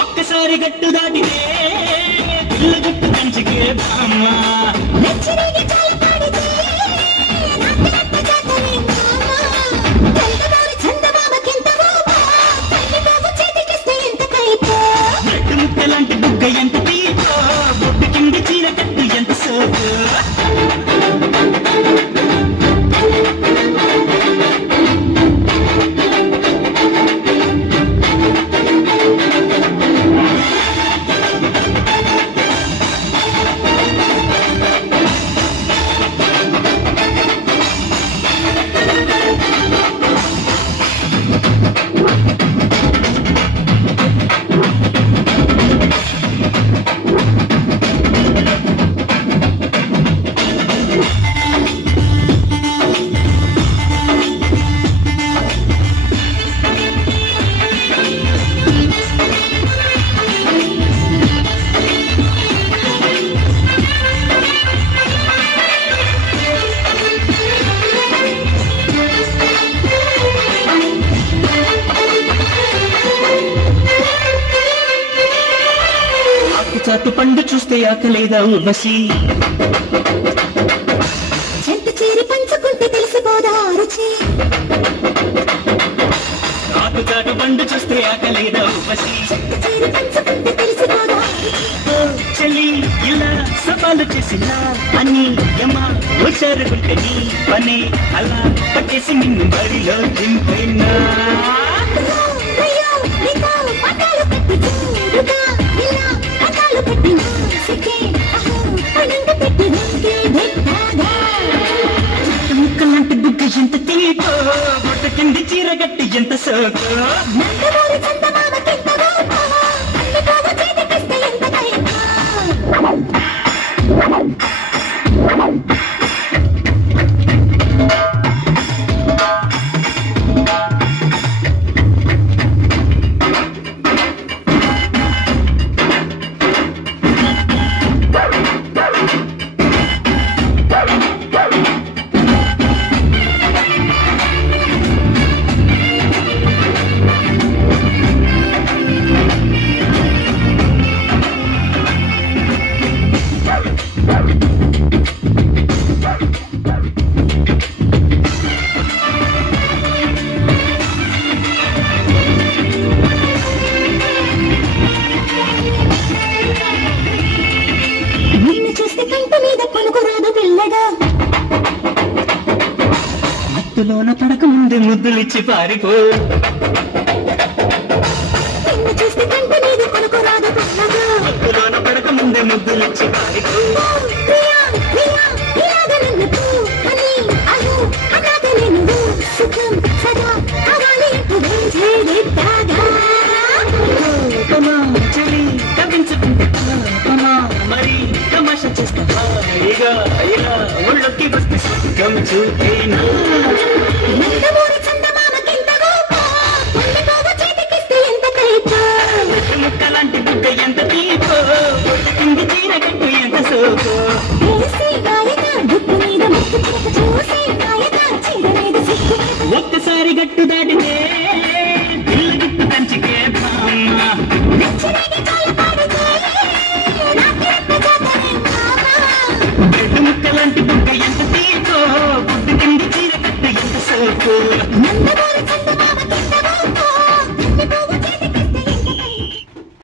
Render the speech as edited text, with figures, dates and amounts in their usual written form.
ఒక్కసారి గట్టు దాటితే పిల్ల గుట్టు కంచికే బామ్మ గట్టు ముక్కలాంటి బుగ్గ ఎంత తీపో బొట్టు కింది చీర కట్టు ఎంత సోపు చాటు పండు చూస్తే ఆకలేదా ఉర్వశి చెంత చేరి పంచుకుంటే తెలిసిపోదా రుచి ఆకు చాటు పండు చూస్తే ఆకలేదా ఉర్వశి చెంత చేరి పంచుకుంటే తెలిసిపోదా చలి ఇలా సవాలు చేసినా అని యమా హుషారుగుంటే నీ పనే అలా పట్టేసి నిన్ను బడిలో దింపైనా ముక్కలాంటి బుగ్గ ఎంత తీపో బొట్ట కింది చీర గట్టి ఎంత సోకో మత్తులోన పడక ముందే ముద్దులిచ్చి పారిపో మత్తులోన పడక ముందే ముద్దులిచ్చి పారిపో చలి కవించుకుంటే మరి తమాషా చేస్తా ఇలా ఇలా ఒళ్ళొక్కి వస్తే సుఖం చూపేనా ముక్కలాంటి బుగ్గ ఎంత తీపో బొట్ట కింది చీర కట్టు ఎంత సోకో ఒక్కసారి గట్టు దాటితే పిల్ల గుట్టు కంచికే బామ్మ గడ్డు ముక్కలాంటి బుగ్గ ఎంత తీపో బొట్టు కింది చీర కట్టు ఎంత సోకో